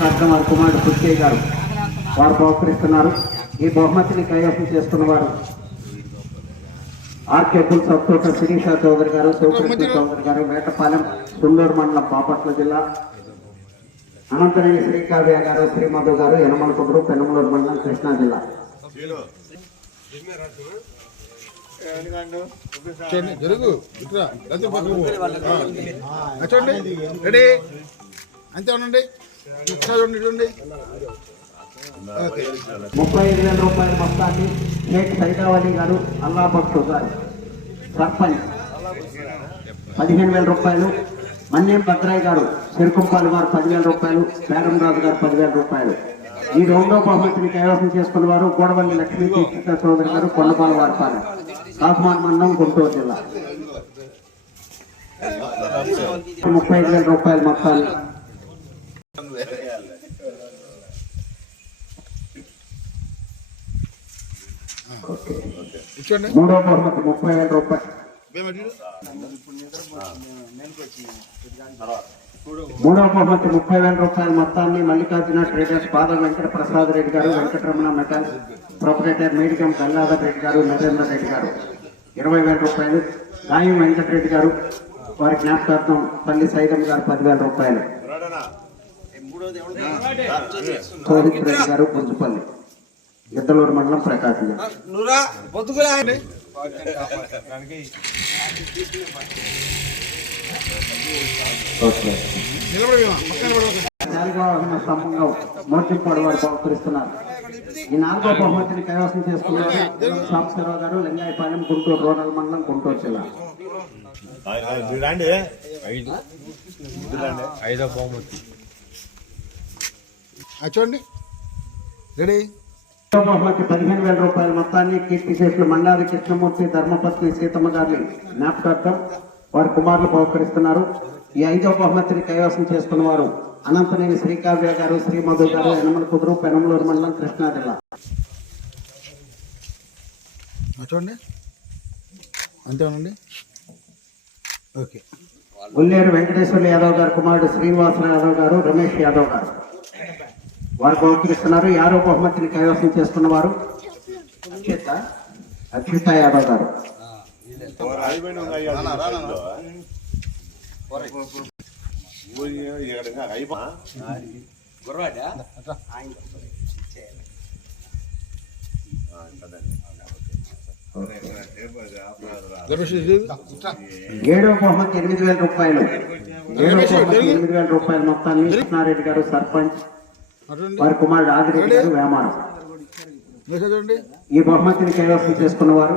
జ్ఞాపకార్థం వారి కుమారుడు పుచ్చయ్య గారు వారు బహుకరిస్తున్నారు. ఈ బహుమతిని కైవసం చేసుకున్న వారు ఆర్కే పుల్ సత్తోట శిరీష చౌదరి గారు, శివకృష్ణ చౌదరి గారు, వేటపాలెం, సుందూరు మండలం, బాపట్ల జిల్లా. అనంతనేని శ్రీకావ్య గారు, శ్రీమధు గారు, యనమల కుదురు, పెనమలూరు మండలం, కృష్ణా జిల్లా. జరుగు చూడండి, రెడీ అంతే ఉండండి. 35,000 రూపాయల మొత్తాన్ని షేక్ సైదావలి గారు, అల్లాబక్షు గారు సర్పంచ్ 15,000 రూపాయలు, మన్యం భద్రాయ్ గారు, సిరుకుంపాలి వారు 10,000 రూపాయలు, పేరంరాజు గారు 10,000 రూపాయలు. ఈ రెండో బహుమతిని కైవసం చేసుకున్న వారు గోడవల్లి లక్ష్మీ కృష్ణ చౌదరి గారు, కొండపాల వారిపాలెం, కాకుమాన్ మండలం, గుంటూరు జిల్లా. 35,000 రూపాయల మొత్తాన్ని మూడో బహుమతి 30,000 రూపాయలు. మూడవ బహుమతి 30,000 రూపాయల మొత్తాన్ని మల్లికార్జున ట్రేడర్స్ పాద వెంకట ప్రసాద్ రెడ్డి గారు, వెంకటరమణ మెటల్స్ ప్రొపరేటర్ మేడికం గల్లాధర్ రెడ్డి గారు, నరేంద్ర రెడ్డి గారు 20,000 రూపాయలు. గాయం వెంకటరెడ్డి గారు వారి జ్ఞాపకార్థం పల్లి సైదం గారు 10,000 రూపాయలు. సోదిత్ రెడ్డి గారు, పుంజుపల్లి, గిద్దలూరు మండలం, ప్రకాశం జిల్లా. స్తంభంగా మోర్చింపాడు వారు బహుకరిస్తున్నారు. ఈ 4వ బహుమతిని కైవసం చేసుకున్నారు సాంబశివరావు గారు, లింగాయపాలెం, గుంటూరు రూరల్ మండలం, గుంటూరు జిల్లా. 5వ బహుమతి చూడండి, రెడీ. బహుమతి 15,000 రూపాయల మొత్తాన్ని కీర్తిశేషులు మండాది కృష్ణమూర్తి, ధర్మపత్ని సీతమ్మ గారిని జ్ఞాపకార్థం వారి కుమారులు బహుకరిస్తున్నారు. ఈ 5వ బహుమతిని కైవసం చేసుకున్న వారు అనంతనేని శ్రీకావ్య గారు, శ్రీమధు గారు, యనమల కుదురు, పెనమలూరు మండలం, కృష్ణా జిల్లా. చూడండి అంతేనండి. ఓకే. ఉల్లేరు వెంకటేశ్వర్లు యాదవ్ గారు కుమారుడు శ్రీనివాసరావు యాదవ్ గారు, రమేష్ యాదవ్ గారు వారు బహుకరిస్తున్నారు. 6వ బహుమతిని కైవసం చేసుకున్న వారు అచ్యుత యాదవ్ గారు. ఏడవ బహుమతి 8,000 రూపాయలు. 8,000 రూపాయల మొత్తాన్ని కృష్ణారెడ్డి గారు, సర్పంచ్ వారి కుమారుడు ఆదిరెడ్డి గారు, వేమారం. ఈ బహుమతిని కైవసం చేసుకున్న వారు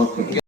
ఓకే.